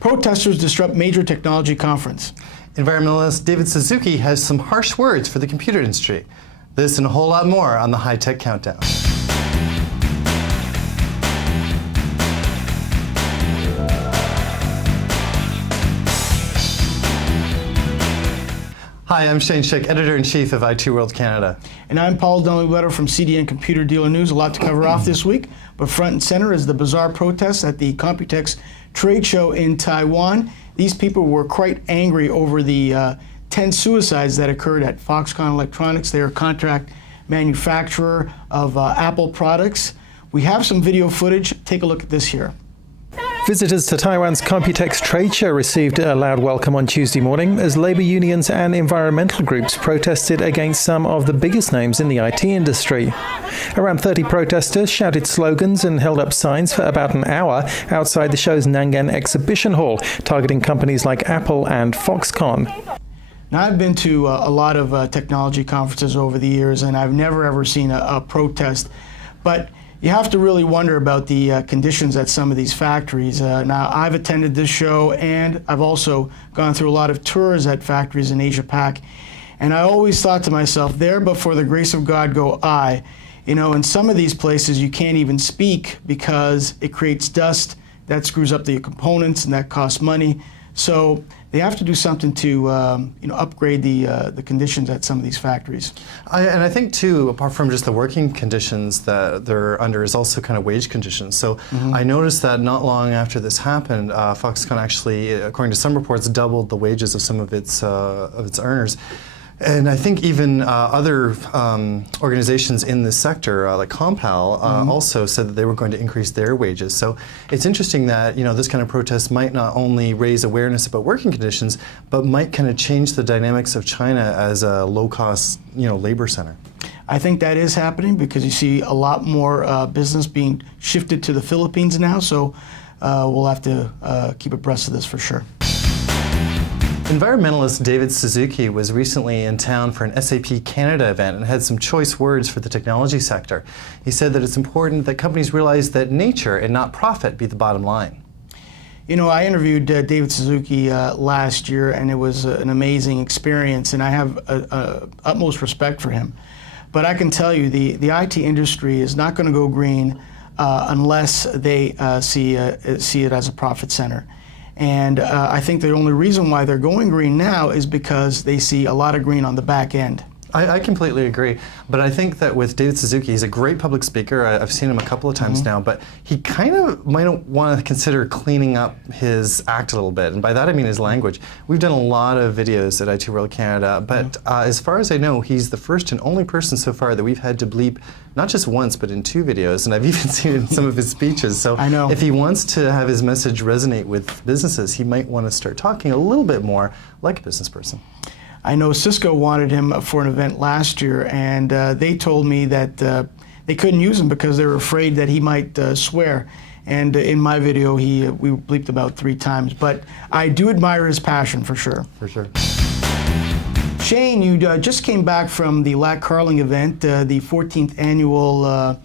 Protesters disrupt major technology conference. Environmentalist David Suzuki has some harsh words for the computer industry. This and a whole lot more on the High Tech Countdown. Hi, I'm Shane Schick, Editor-in-Chief of IT World Canada. And I'm Paul Dunleavy from CDN Computer Dealer News. A lot to cover off this week, but front and center is the bizarre protests at the Computex trade show in Taiwan. These people were quite angry over the 10 suicides that occurred at Foxconn Electronics. They're a contract manufacturer of Apple products. We have some video footage. Take a look at this here. Visitors to Taiwan's Computex trade show received a loud welcome on Tuesday morning as labor unions and environmental groups protested against some of the biggest names in the IT industry. Around 30 protesters shouted slogans and held up signs for about an hour outside the show's Nangan exhibition hall, targeting companies like Apple and Foxconn. Now, I've been to a lot of technology conferences over the years, and I've never ever seen a protest. But you have to really wonder about the conditions at some of these factories. Now, I've attended this show, and I've also gone through a lot of tours at factories in Asia Pac. And I always thought to myself, there but for the grace of God go I. You know, in some of these places you can't even speak because it creates dust, that screws up the components, and that costs money. So they have to do something to upgrade the conditions at some of these factories. And I think too, apart from just the working conditions that they're under, is also kind of wage conditions. So I noticed that not long after this happened, Foxconn actually, according to some reports, doubled the wages of some of its earners. And I think even other organizations in this sector, like Compal, also said that they were going to increase their wages. So it's interesting that this kind of protest might not only raise awareness about working conditions, but might kind of change the dynamics of China as a low-cost, labor center. I think that is happening because you see a lot more business being shifted to the Philippines now. So we'll have to keep abreast of this for sure. Environmentalist David Suzuki was recently in town for an SAP Canada event and had some choice words for the technology sector. He said that it's important that companies realize that nature and not profit be the bottom line. You know, I interviewed David Suzuki last year, and it was an amazing experience, and I have utmost respect for him. But I can tell you, the IT industry is not going to go green unless they see it as a profit center. And I think the only reason why they're going green now is because they see a lot of green on the back end. I completely agree, but I think that with David Suzuki, he's a great public speaker. I've seen him a couple of times now, but he kind of might want to consider cleaning up his act a little bit, and by that I mean his language. We've done a lot of videos at IT World Canada, but as far as I know, he's the first and only person so far that we've had to bleep not just once, but in 2 videos, and I've even seen it in some of his speeches. So I know. If he wants to have his message resonate with businesses, he might want to start talking a little bit more like a business person. I know Cisco wanted him for an event last year, and they told me that they couldn't use him because they were afraid that he might swear. And in my video, we bleeped about 3 times. But I do admire his passion, for sure. For sure. Shane, you just came back from the LAC Carling event, the 14th annual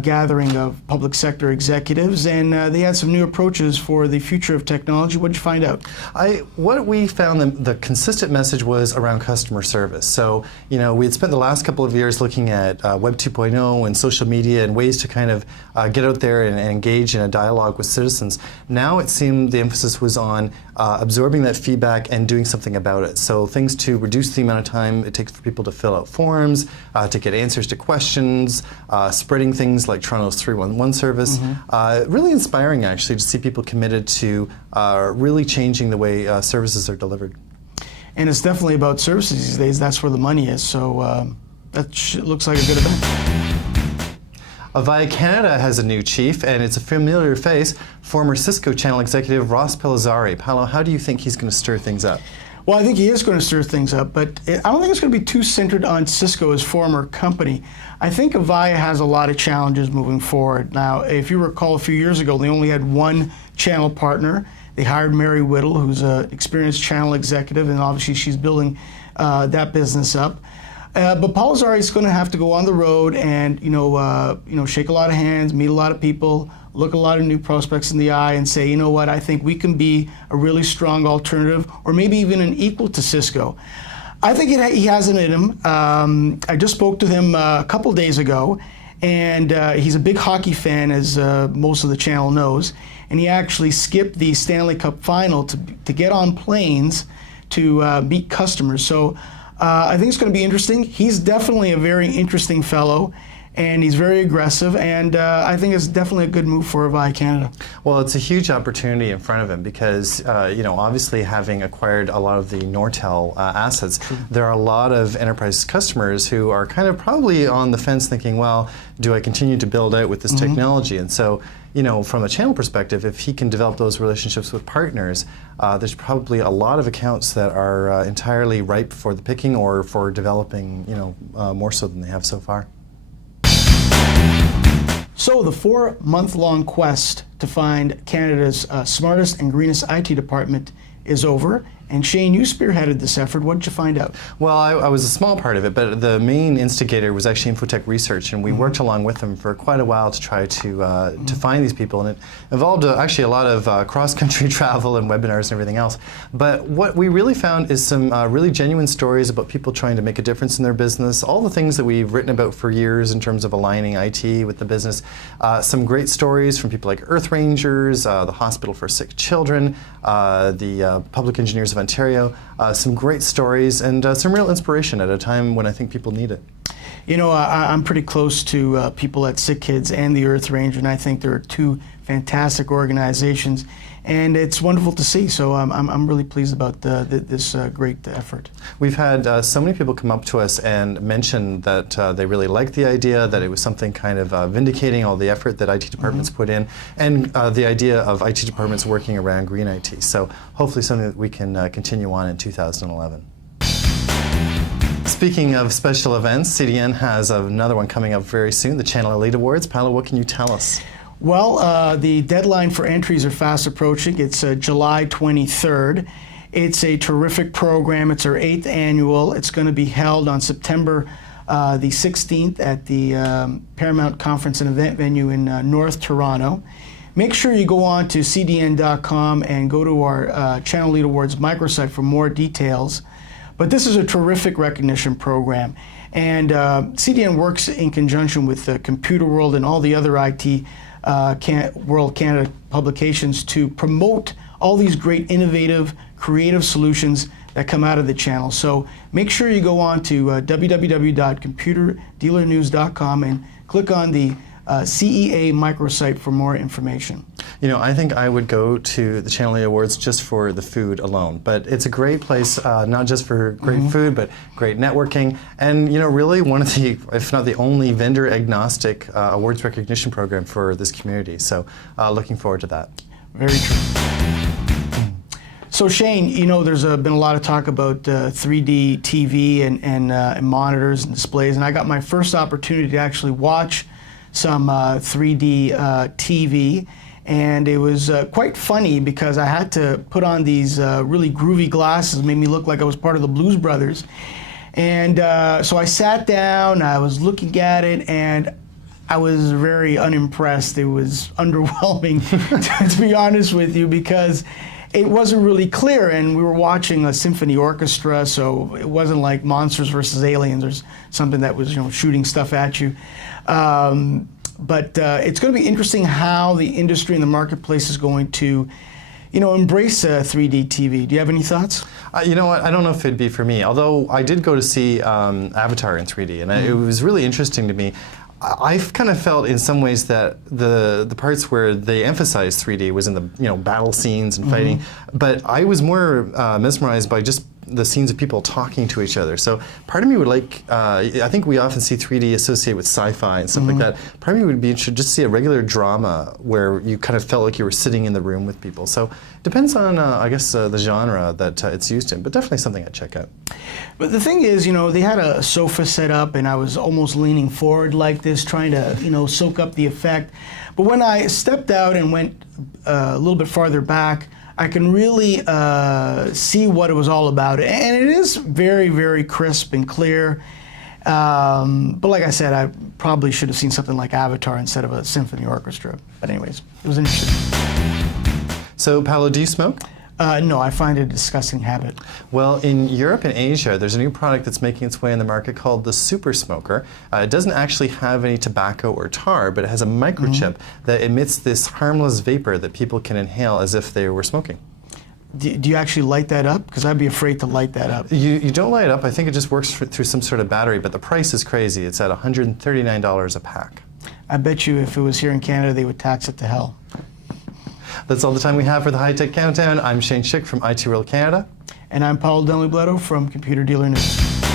gathering of public sector executives, and they had some new approaches for the future of technology. What did you find out? What we found, the consistent message was around customer service. So, we had spent the last couple of years looking at Web 2.0 and social media and ways to kind of get out there and engage in a dialogue with citizens. Now it seemed the emphasis was on absorbing that feedback and doing something about it. So things to reduce the amount of time it takes for people to fill out forms, to get answers to questions, spreading things like Toronto's 311 service. Really inspiring, actually, to see people committed to really changing the way services are delivered. And it's definitely about services these days. That's where the money is. So that looks like a good event. Avaya Canada has a new chief, and it's a familiar face, former Cisco channel executive Ross Pellizzari. Paolo, how do you think he's going to stir things up? Well, I think he is going to stir things up, but I don't think it's going to be too centered on Cisco, his former company. I think Avaya has a lot of challenges moving forward. Now, if you recall, a few years ago, they only had one channel partner. They hired Mary Whittle, who's an experienced channel executive, and obviously she's building that business up. But Pellizzari is going to have to go on the road and shake a lot of hands, meet a lot of people, look a lot of new prospects in the eye and say, you know what, I think we can be a really strong alternative, or maybe even an equal to Cisco. I think he has it in him. I just spoke to him a couple days ago, and he's a big hockey fan, as most of the channel knows, and he actually skipped the Stanley Cup final to get on planes to meet customers. So I think it's going to be interesting. He's definitely a very interesting fellow, and he's very aggressive, and I think it's definitely a good move for Avaya Canada. Well, it's a huge opportunity in front of him because, obviously having acquired a lot of the Nortel assets, there are a lot of enterprise customers who are kind of probably on the fence thinking, well, do I continue to build out with this technology? And so, from a channel perspective, if he can develop those relationships with partners, there's probably a lot of accounts that are entirely ripe for the picking or for developing, more so than they have so far. So the 4-month-long quest to find Canada's smartest and greenest IT department is over. And Shane, you spearheaded this effort. What did you find out? Well, I was a small part of it, but the main instigator was actually Infotech Research, and we worked along with them for quite a while to try to find these people, and it involved actually a lot of cross-country travel and webinars and everything else. But what we really found is some really genuine stories about people trying to make a difference in their business, all the things that we've written about for years in terms of aligning IT with the business. Some great stories from people like Earth Rangers, the Hospital for Sick Children, the Public Engineers of Ontario, some great stories and some real inspiration at a time when I think people need it. I'm pretty close to people at Sick Kids and the Earth Ranger, and I think there are two fantastic organizations, and it's wonderful to see. So I'm really pleased about this great effort. We've had so many people come up to us and mention that they really liked the idea, that it was something kind of vindicating all the effort that IT departments put in, and the idea of IT departments working around green IT. So hopefully something that we can continue on in 2011. Speaking of special events, CDN has another one coming up very soon, the Channel Elite Awards. Paolo, what can you tell us? Well, the deadline for entries are fast approaching. It's July 23rd. It's a terrific program. It's our 8th annual. It's going to be held on September the 16th at the Paramount Conference and Event Venue in North Toronto. Make sure you go on to cdn.com and go to our Channel Elite Awards microsite for more details. But this is a terrific recognition program. And CDN works in conjunction with Computer World and all the other IT World Canada publications to promote all these great innovative, creative solutions that come out of the channel. So make sure you go on to www.computerdealernews.com and click on the CEA microsite for more information. I think I would go to the Channel Elite Awards just for the food alone. But it's a great place, not just for great food, but great networking. And, really one of the, if not the only, vendor-agnostic awards recognition program for this community. So looking forward to that. Very true. So Shane, there's been a lot of talk about 3D TV and monitors and displays. And I got my first opportunity to actually watch some 3D TV, and it was quite funny because I had to put on these really groovy glasses, made me look like I was part of the Blues Brothers. And so I sat down, I was looking at it, and I was very unimpressed. It was underwhelming, to be honest with you, because it wasn't really clear, and we were watching a symphony orchestra, so it wasn't like Monsters versus Aliens or something that was, shooting stuff at you. But it's going to be interesting how the industry and the marketplace is going to, embrace 3D TV. Do you have any thoughts? You know what? I don't know if it'd be for me. Although I did go to see Avatar in 3D, and it was really interesting to me. I've kind of felt in some ways that the parts where they emphasized 3D was in the battle scenes and fighting, but I was more mesmerized by just the scenes of people talking to each other. So part of me would like, I think we often see 3D associated with sci-fi and stuff like that. Part of me would be interested just to see a regular drama where you kind of felt like you were sitting in the room with people. So it depends on, I guess, the genre that it's used in, but definitely something I'd check out. But the thing is, they had a sofa set up, and I was almost leaning forward like this, trying to, soak up the effect. But when I stepped out and went a little bit farther back, I can really see what it was all about. And it is very, very crisp and clear. But like I said, I probably should have seen something like Avatar instead of a symphony orchestra. But anyways, it was interesting. So, Paolo, do you smoke? No, I find it a disgusting habit. Well, in Europe and Asia, there's a new product that's making its way in the market called the Super Smoker. It doesn't actually have any tobacco or tar, but it has a microchip that emits this harmless vapor that people can inhale as if they were smoking. Do you actually light that up? Because I'd be afraid to light that up. You don't light it up. I think it just works through some sort of battery, but the price is crazy. It's at $139 a pack. I bet you if it was here in Canada, they would tax it to hell. That's all the time we have for the High Tech Countdown. I'm Shane Schick from IT World Canada. And I'm Paolo Delmibletto from Computer Dealer News.